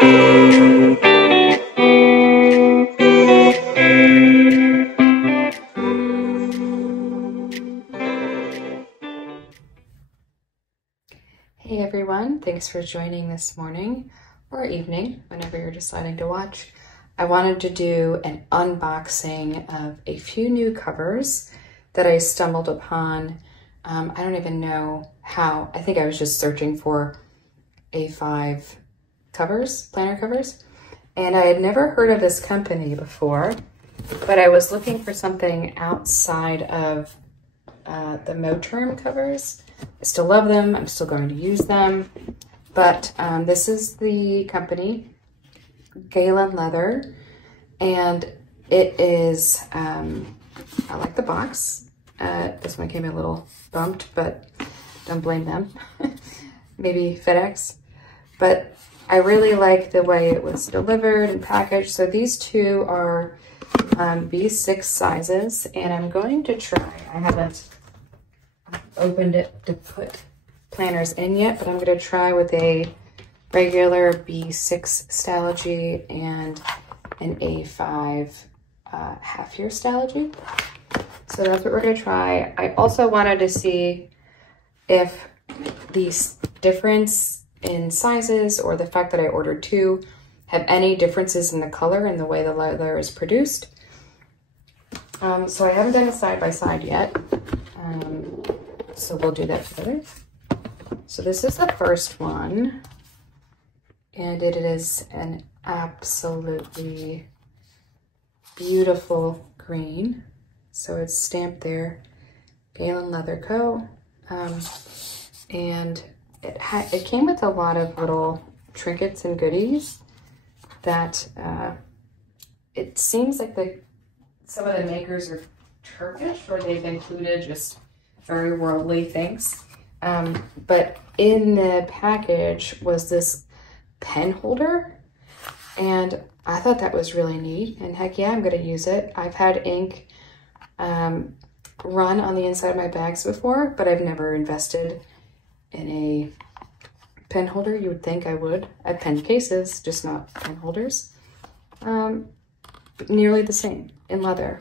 Hey everyone, thanks for joining this morning or evening, whenever you're deciding to watch. I wanted to do an unboxing of a few new covers that I stumbled upon. I don't even know how. I think I was just searching for A5 covers, planner covers, and I had never heard of this company before, but I was looking for something outside of the Moterm covers. I still love them. I'm still going to use them. But this is the company, Galen leather. And it is, I like the box. This one came a little bumped, but don't blame them. Maybe FedEx. But I really like the way it was delivered and packaged. So these two are B6 sizes. And I'm going to try, I haven't opened it to put planners in yet, but I'm going to try with a regular B6 Stalogy and an A5 half-year Stalogy. So that's what we're going to try. I also wanted to see if the difference in sizes or the fact that I ordered two have any differences in the color and the way the leather is produced. So I haven't done a side-by-side yet. So we'll do that together. So this is the first one, and it is an absolutely beautiful green. So it's stamped there, Galen Leather Co. And it came with a lot of little trinkets and goodies that it seems like some of the makers are Turkish, or they've included just very worldly things. But in the package was this pen holder, and I thought that was really neat, and heck yeah, I'm gonna use it. I've had ink run on the inside of my bags before, but I've never invested in a pen holder. You would think I would at pen cases, just not pen holders. But nearly the same in leather.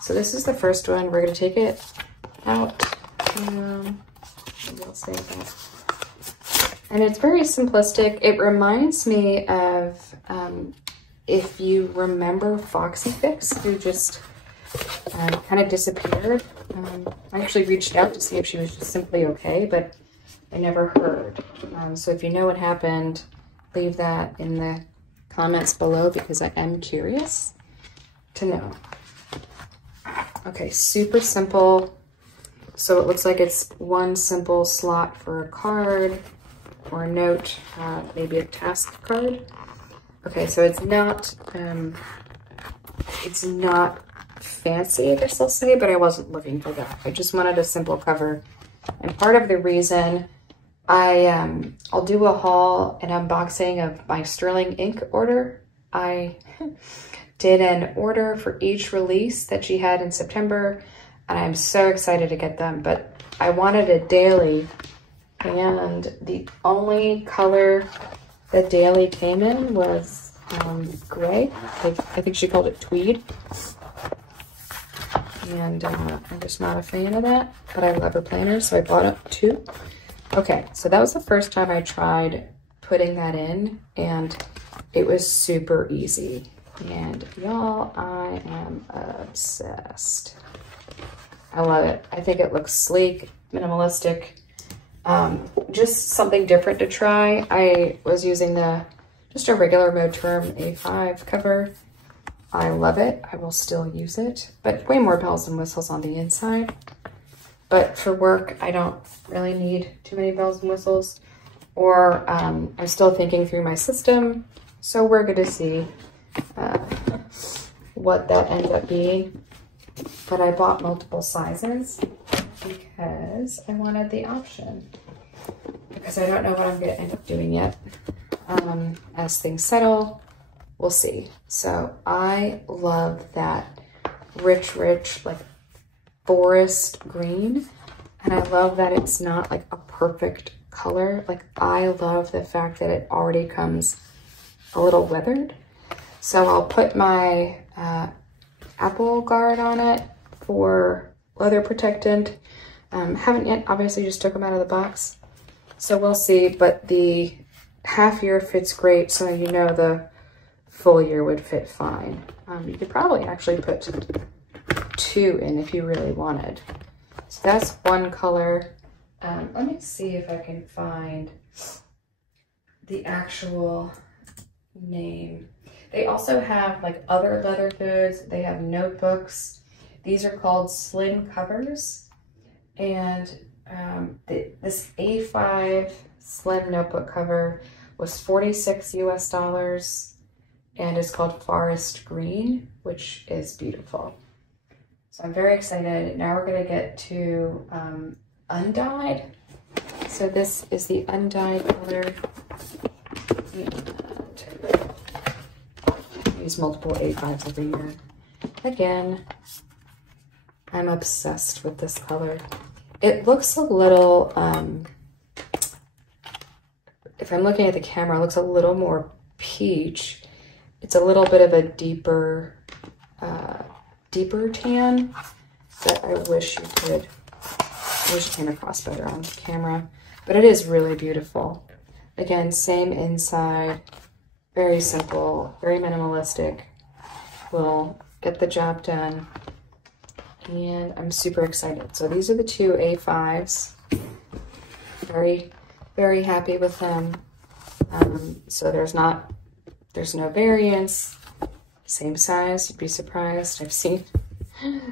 So this is the first one. We're gonna take it out. Maybe I'll save that. And it's very simplistic. It reminds me of, if you remember Foxy Fix, who just kind of disappeared. I actually reached out to see if she was just simply okay, but I never heard. So if you know what happened, leave that in the comments below, because I am curious to know. Okay, super simple. So it looks like it's one simple slot for a card or a note, maybe a task card. Okay, so it's not fancy, I guess I'll say, but I wasn't looking for that. I just wanted a simple cover. And part of the reason I'll do a haul, an unboxing of my Sterling ink order. I did an order for each release that she had in September, and I'm so excited to get them, but I wanted a daily, and the only color that daily came in was gray. I think she called it tweed, and I'm just not a fan of that, but I love her planners, so I bought up two. Okay, so that was the first time I tried putting that in, and it was super easy. And y'all, I am obsessed. I love it. I think it looks sleek, minimalistic, just something different to try. I was using just a regular Moterm A5 cover. I love it. I will still use it, but way more bells and whistles on the inside. But for work, I don't really need too many bells and whistles, or I'm still thinking through my system. So we're going to see what that ends up being. But I bought multiple sizes because I wanted the option, because I don't know what I'm going to end up doing yet. As things settle, we'll see. So I love that rich, like forest green. And I love that it's not like a perfect color. Like, I love the fact that it already comes a little weathered. So I'll put my Apple Guard on it for weather protectant. Haven't yet, obviously just took them out of the box. So we'll see, but the half year fits great, so you know the full year would fit fine. You could probably actually put 2 in if you really wanted. So that's one color. Let me see if I can find the actual name. They also have like other leather goods. They have notebooks. These are called slim covers. And this A5 slim notebook cover was $46 US and is called Forest Green, which is beautiful. So I'm very excited. Now we're gonna get to undyed. So this is the undyed color. I use multiple A5s every year. Again, I'm obsessed with this color. It looks a little, if I'm looking at the camera, it looks a little more peach. It's a little bit of a deeper tan that I wish it came across better on camera, but it is really beautiful. Again, same inside, very simple, very minimalistic. Will get the job done, and I'm super excited. So these are the 2 A5s. Very, very happy with them. So there's no variance. Same size, you'd be surprised. I've seen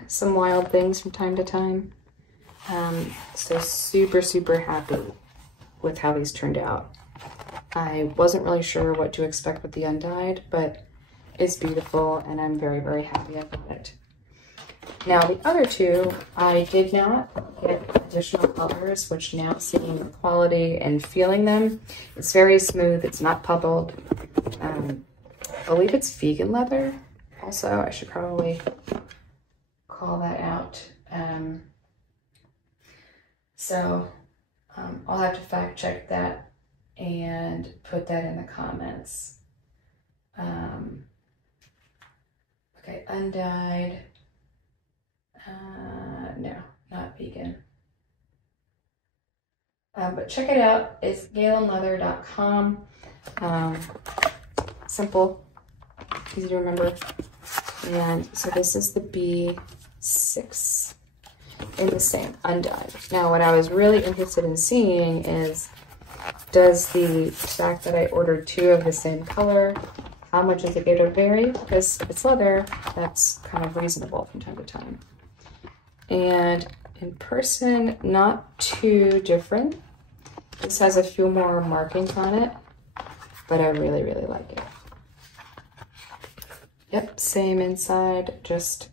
some wild things from time to time. So super, super happy with how these turned out. I wasn't really sure what to expect with the undyed, but it's beautiful and I'm very, very happy about it. Now the other 2, I did not get additional colors, which now seeing the quality and feeling them, it's very smooth, it's not bubbled. I believe it's vegan leather. Also, I should probably call that out. I'll have to fact check that and put that in the comments. Okay, undyed. No, not vegan. But check it out. It's galenleather.com. Simple, easy to remember. And so this is the B6 in the same undyed. Now, what I was really interested in seeing is, does the fact that I ordered 2 of the same color, how much is it going to vary? Because if it's leather, that's kind of reasonable from time to time. And in person, not too different. This has a few more markings on it, but I really, really like it. Yep, same inside, just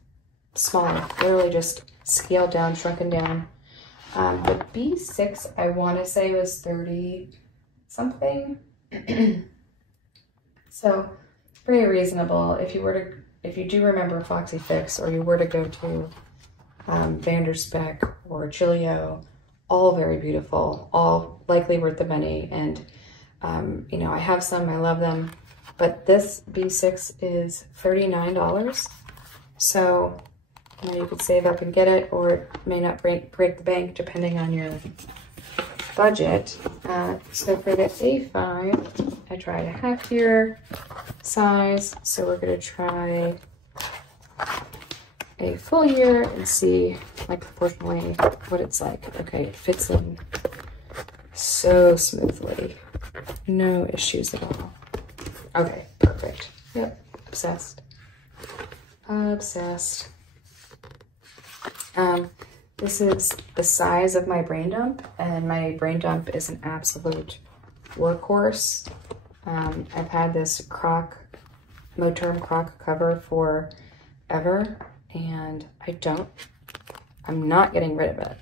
smaller, literally just scaled down, shrunken down. The B6, I want to say was 30 something. So very reasonable. If you do remember Foxy Fix, or you were to go to Vanderspeck or Chilio, all very beautiful, all likely worth the money. And you know, I have some, I love them, but this B6 is $39. So you know, you could save up and get it, or it may not break the bank depending on your budget. So for the A5, I tried a half year size, so we're gonna try a full year and see, like, proportionally what it's like. Okay, it fits in so smoothly, no issues at all. Okay, perfect. Yep, obsessed. Obsessed. This is the size of my brain dump, and my brain dump is an absolute workhorse. I've had this Moterm croc cover forever, and I'm not getting rid of it,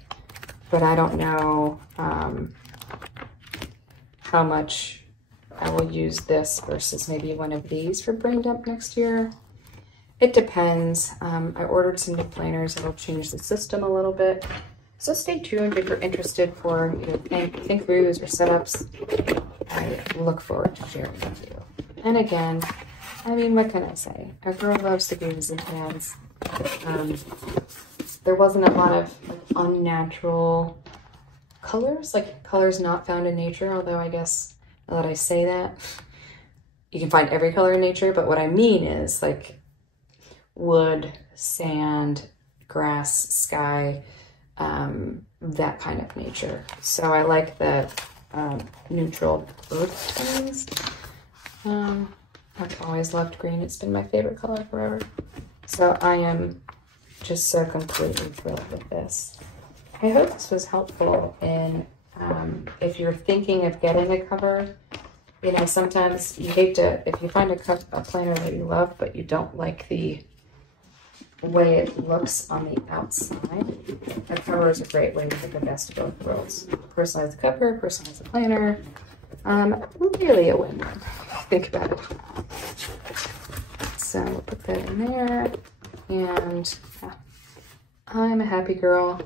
but I don't know how much I will use this versus maybe one of these for brain dump next year. It depends. I ordered some new planners that'll change the system a little bit. So stay tuned if you're interested for think-throughs or setups. I look forward to sharing with you. And again, I mean, what can I say? A girl loves the greens and tans. There wasn't a lot of like, unnatural colors, like colors not found in nature, although I guess now that I say that, you can find every color in nature, but what I mean is like wood, sand, grass, sky, that kind of nature. So I like the neutral earth tones. I've always loved green. It's been my favorite color forever. So I am just so completely thrilled with this. I hope this was helpful in if you're thinking of getting a cover. You know, sometimes you hate to, if you find a planner that you love, but you don't like the way it looks on the outside, a cover is a great way to get the best of both worlds. Personalize the cover, personalize the planner. Really a win-win. Think about it. So we'll put that in there, and I'm a happy girl.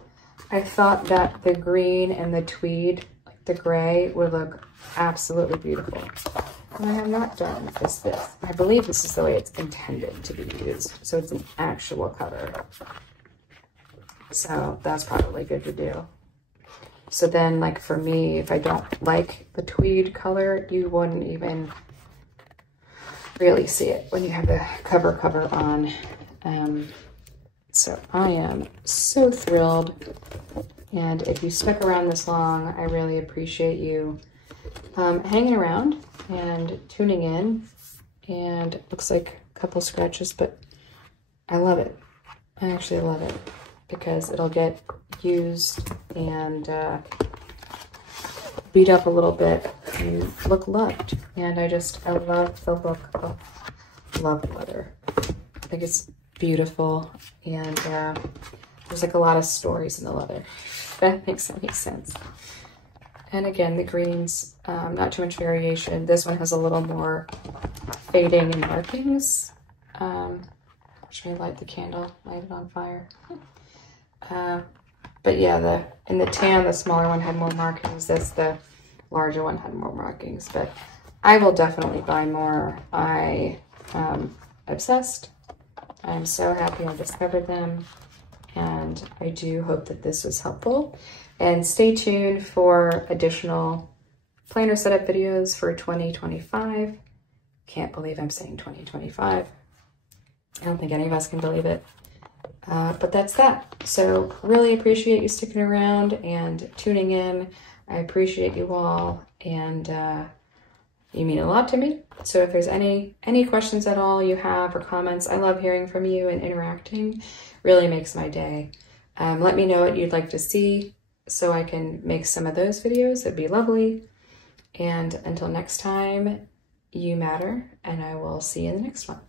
I thought that the green and the tweed, like the gray, would look absolutely beautiful. And I have not done this. I believe this is the way it's intended to be used. So it's an actual cover. So that's probably good to do. So then, like for me, if I don't like the tweed color, you wouldn't even really see it when you have the cover on. So I am so thrilled. And if you stuck around this long, I really appreciate you hanging around and tuning in. And it looks like a couple scratches, but I love it. I actually love it because it'll get used and beat up a little bit and look loved. And I love the look of love leather. I think it's beautiful, and there's like a lot of stories in the leather, if that makes any sense. And again, the greens, not too much variation. This one has a little more fading and markings. Should I light the candle, light it on fire? But yeah, in the tan, the smaller one had more markings. The larger one had more markings, but I will definitely buy more. I am obsessed. I'm so happy I discovered them, and I do hope that this was helpful. And stay tuned for additional planner setup videos for 2025. Can't believe I'm saying 2025. I don't think any of us can believe it. But that's that. So really appreciate you sticking around and tuning in. I appreciate you all, and you mean a lot to me. So if there's any questions at all you have or comments, I love hearing from you and interacting. Really makes my day. Let me know what you'd like to see so I can make some of those videos. It'd be lovely. And until next time, you matter, and I will see you in the next one.